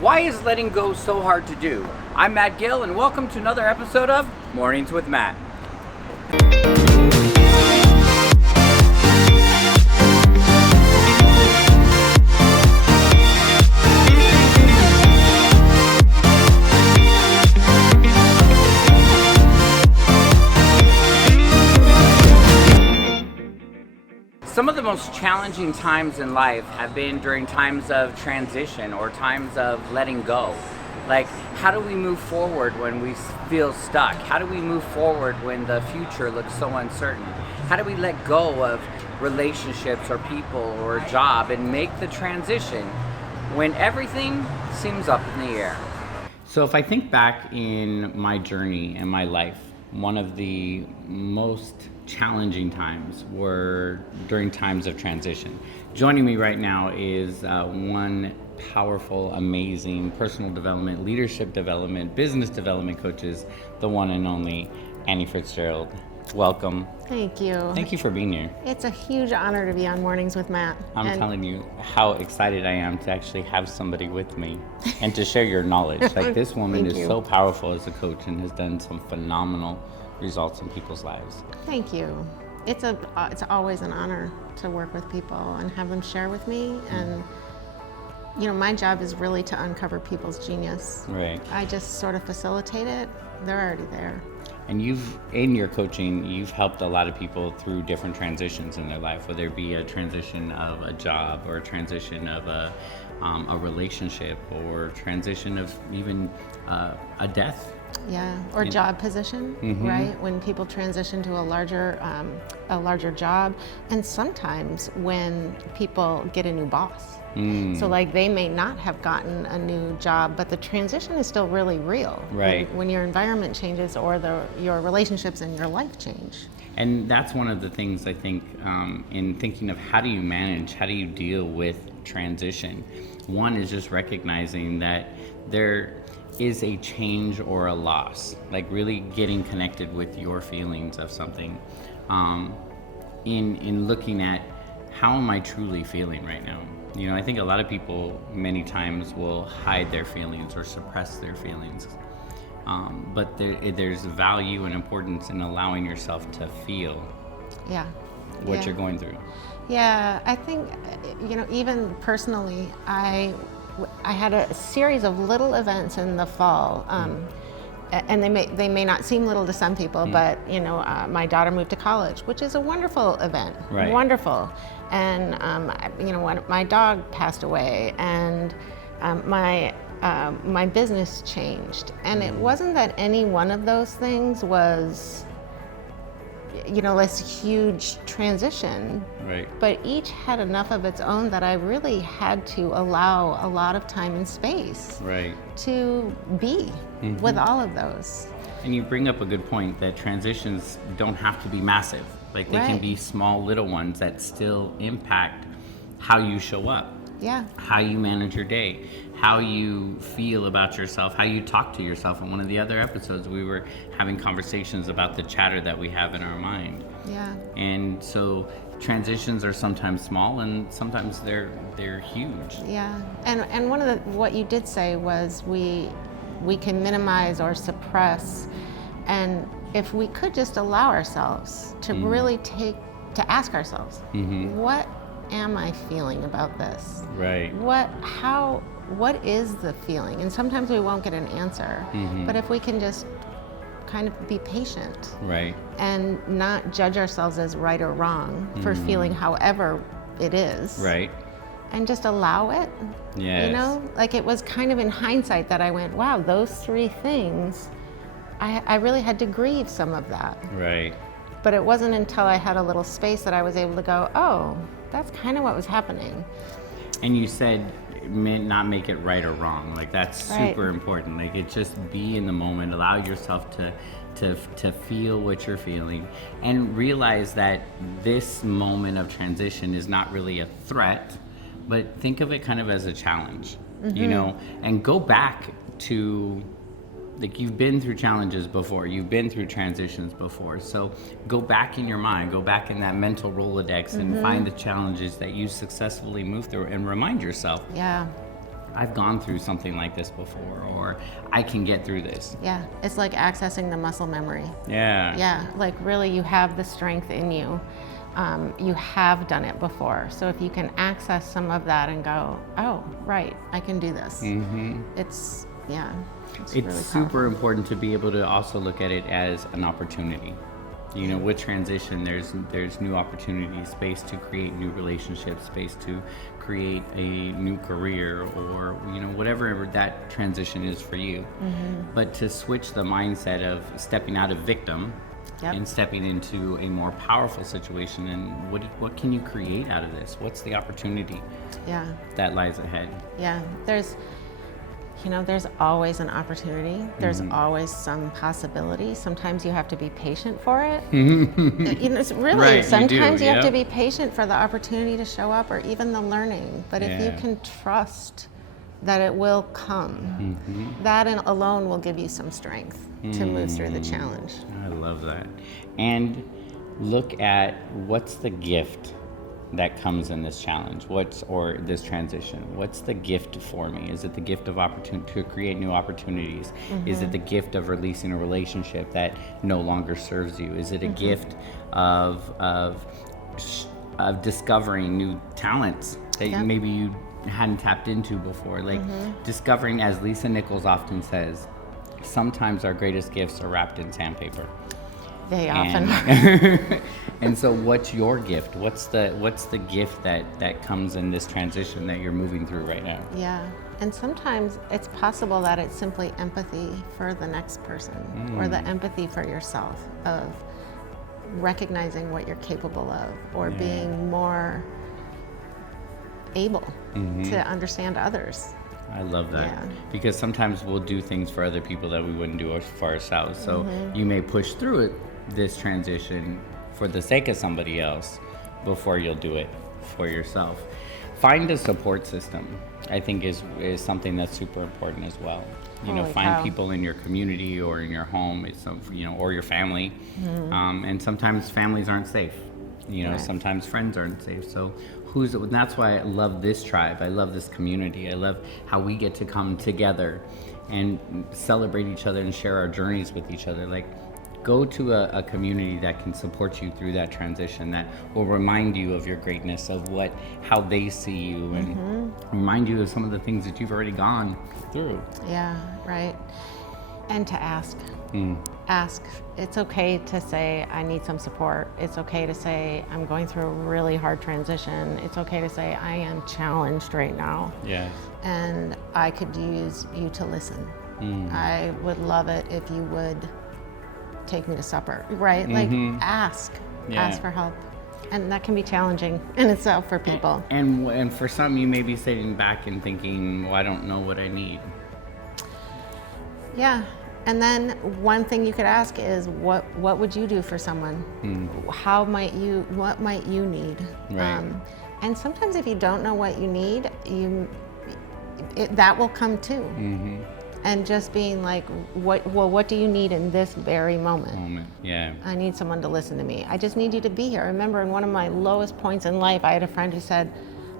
Why is letting go so hard to do? I'm Matt Gill, and welcome to another episode of Mornings with Matt. Some of the most challenging times in life have been during times of transition or times of letting go. Like, how do we move forward when we feel stuck? How do we move forward when the future looks so uncertain? How do we let go of relationships or people or a job and make the transition when everything seems up in the air? So if I think back in my journey and my life, one of the most challenging times were during times of transition. Joining me right now is one powerful, amazing personal development, leadership development, business development coaches, the one and only Anne Fitzgerald. Welcome. Thank you. Thank you for being here. It's a huge honor to be on Mornings with Matt. I'm telling you how excited I am to actually have somebody with me and to share your knowledge. Like, this woman is so powerful as a coach and has done some phenomenal results in people's lives. Thank you. It's always an honor to work with people and have them share with me. And my job is really to uncover people's genius. Right. I just sort of facilitate it. They're already there. And in your coaching, you've helped a lot of people through different transitions in their life, whether it be a transition of a job or a transition of a relationship or transition of even a death. Yeah, or job position, right? When people transition to a larger job, and sometimes when people get a new boss. So like, they may not have gotten a new job, but the transition is still really real. Right. When your environment changes or your relationships in your life change. And that's one of the things I think in thinking of how do you deal with transition. One is just recognizing that there is a change or a loss, like really getting connected with your feelings of something, in looking at how am I truly feeling right now. I think a lot of people many times will hide their feelings or suppress their feelings, but there's value and importance in allowing yourself to feel what you're going through. Yeah, I think, even personally, I had a series of little events in the fall, and they may not seem little to some people, but my daughter moved to college, which is a wonderful event, right. Wonderful. And when my dog passed away, and my business changed, and it wasn't that any one of those things was this huge transition, right? But each had enough of its own that I really had to allow a lot of time and space, right, to be with all of those. And you bring up a good point that transitions don't have to be massive. Like, they can be small little ones that still impact how you show up. Yeah. How you manage your day, how you feel about yourself, how you talk to yourself. In one of the other episodes, we were having conversations about the chatter that we have in our mind. Yeah. And so transitions are sometimes small and sometimes they're huge. Yeah. And one of what you did say was we can minimize or suppress, and if we could just allow ourselves to really ask ourselves, what am I feeling about this? Right. What is the feeling? And sometimes we won't get an answer, but if we can just kind of be patient, right, and not judge ourselves as right or wrong for feeling however it is, right, and just allow it. Yes. Like, it was kind of in hindsight that I went, wow, those three things, I really had to grieve some of that. Right. But it wasn't until I had a little space that I was able to go, oh, that's kind of what was happening. And you said not make it right or wrong. Like, that's super important. Like, it just be in the moment, allow yourself to feel what you're feeling, and realize that this moment of transition is not really a threat, but think of it kind of as a challenge, and go back to, like, you've been through challenges before, you've been through transitions before, so go back in your mind, go back in that mental Rolodex and find the challenges that you successfully moved through and remind yourself, I've gone through something like this before, or I can get through this. Yeah, it's like accessing the muscle memory. Yeah. Yeah, like really you have the strength in you. You have done it before. So if you can access some of that and go, oh, right, I can do this. It's really super important to be able to also look at it as an opportunity. You know, with transition, there's new opportunities, space to create new relationships, space to create a new career, or, you know, whatever that transition is for you. But to switch the mindset of stepping out of victim and stepping into a more powerful situation, and what can you create out of this? What's the opportunity that lies ahead? Yeah, there's always an opportunity. There's always some possibility. Sometimes you have to be patient for it. It's really, right, sometimes you have to be patient for the opportunity to show up, or even the learning. But if you can trust that it will come, that alone will give you some strength to move through the challenge. I love that. And look at what's the gift that comes in this challenge, or this transition. What's the gift for me? Is it the gift of opportunity to create new opportunities? Is it the gift of releasing a relationship that no longer serves you? Is it a gift of discovering new talents that maybe you hadn't tapped into before? Like discovering, as Lisa Nichols often says, sometimes our greatest gifts are wrapped in sandpaper. They often are. And so what's your gift? What's the gift that comes in this transition that you're moving through right now? Yeah. And sometimes it's possible that it's simply empathy for the next person, or the empathy for yourself, of recognizing what you're capable of, or being more able to understand others. I love that, because sometimes we'll do things for other people that we wouldn't do for ourselves. So you may push through this transition for the sake of somebody else before you'll do it for yourself. Find a support system, I think, is something that's super important as well. You know, find people in your community or in your home, or your family. And sometimes families aren't safe. You know, sometimes friends aren't safe. So that's why I love this tribe. I love this community. I love how we get to come together and celebrate each other and share our journeys with each other. Like, go to a community that can support you through that transition, that will remind you of your greatness, of how they see you, and remind you of some of the things that you've already gone through. Yeah, right. And to ask. Ask. It's okay to say, I need some support. It's okay to say, I'm going through a really hard transition. It's okay to say, I am challenged right now. Yes. And I could use you to listen. I would love it if you would take me to supper, right? Like, ask for help. And that can be challenging in itself for people. And for some, you may be sitting back and thinking, well, I don't know what I need. Yeah. And then one thing you could ask is, what would you do for someone? What might you need? Right. And sometimes if you don't know what you need, that will come too. And just being like, what do you need in this very moment? Yeah. I need someone to listen to me. I just need you to be here. I remember in one of my lowest points in life, I had a friend who said,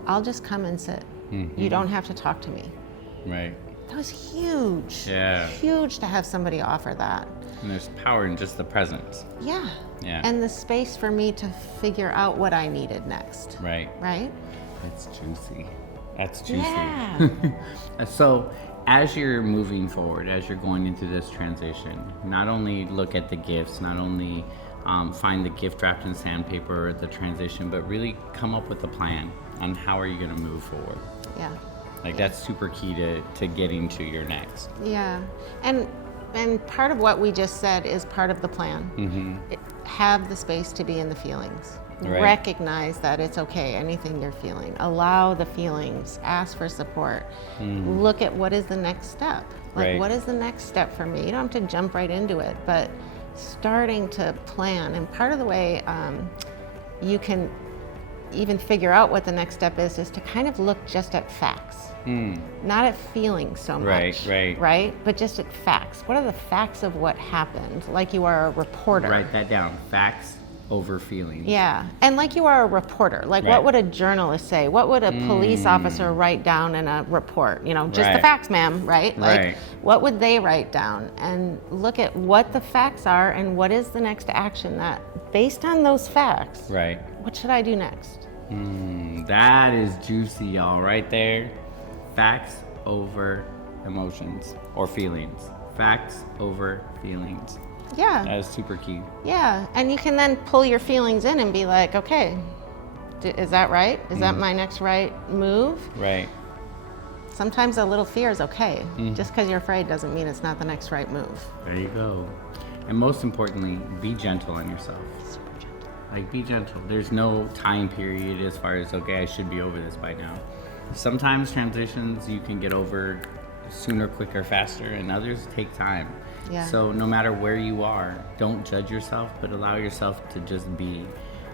I'll just come and sit. You don't have to talk to me. Right. That was huge. Yeah. Huge to have somebody offer that. And there's power in just the presence. Yeah. Yeah. And the space for me to figure out what I needed next. Right. Right? It's juicy. That's juicy. Yeah. So, as you're moving forward, as you're going into this transition, not only look at the gifts, not only find the gift wrapped in sandpaper, the transition, but really come up with a plan on how are you going to move forward. Yeah. Like, that's super key to getting to your next. Yeah. And part of what we just said is part of the plan. Have the space to be in the feelings. Right. Recognize that it's okay, anything you're feeling. Allow the feelings. Ask for support. Look at what is the next step. Like, what is the next step for me? You don't have to jump right into it, but starting to plan. And part of the way you can even figure out what the next step is to kind of look just at facts. Not at feelings so much. Right? But just at facts. What are the facts of what happened? Like you are a reporter. Write that down. Facts over feelings. Yeah, and like you are a reporter, like Right. what would a journalist say? What would a police officer write down in a report? You know, just the Right. facts, ma'am, right? Like, Right. what would they write down? And look at what the facts are and what is the next action that, based on those facts, Right. what should I do next? That is juicy, y'all, right there. Facts over emotions or feelings. Facts over feelings. Yeah, That is super key. yeah, and you can then pull your feelings in and be like, okay, is that right? Is that my next right move? Right. Sometimes a little fear is okay. Just because you're afraid doesn't mean it's not the next right move. There you go. And most importantly, be gentle on yourself. Super gentle. Like, be gentle. There's no time period as far as, okay, I should be over this by now. Sometimes transitions you can get over sooner, quicker, faster, and others take time. Yeah. So no matter where you are, don't judge yourself, but allow yourself to just be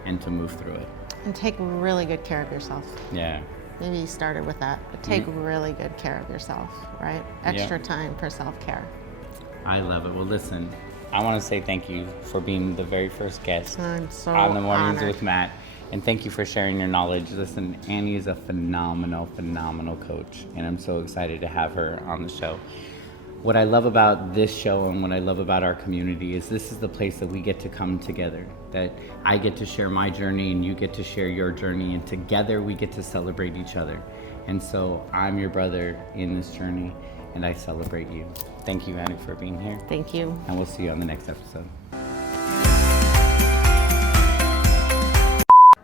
and to move through it. And take really good care of yourself. Yeah. Maybe you started with that, but take really good care of yourself, right? Extra time for self-care. I love it. Well, listen, I want to say thank you for being the very first guest I'm so on the Mornings honored. with Matt. And thank you for sharing your knowledge. Listen, Annie is a phenomenal, phenomenal coach, and I'm so excited to have her on the show. What I love about this show and what I love about our community is this is the place that we get to come together, that I get to share my journey and you get to share your journey, and together we get to celebrate each other. And so I'm your brother in this journey, and I celebrate you. Thank you, Annie, for being here. Thank you. And we'll see you on the next episode.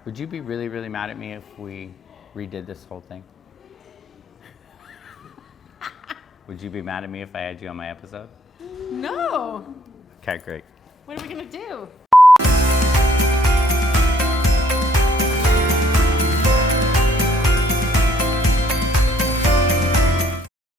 Would you be really, really mad at me if we redid this whole thing? Would you be mad at me if I had you on my episode? No. Okay, great. What are we going to do?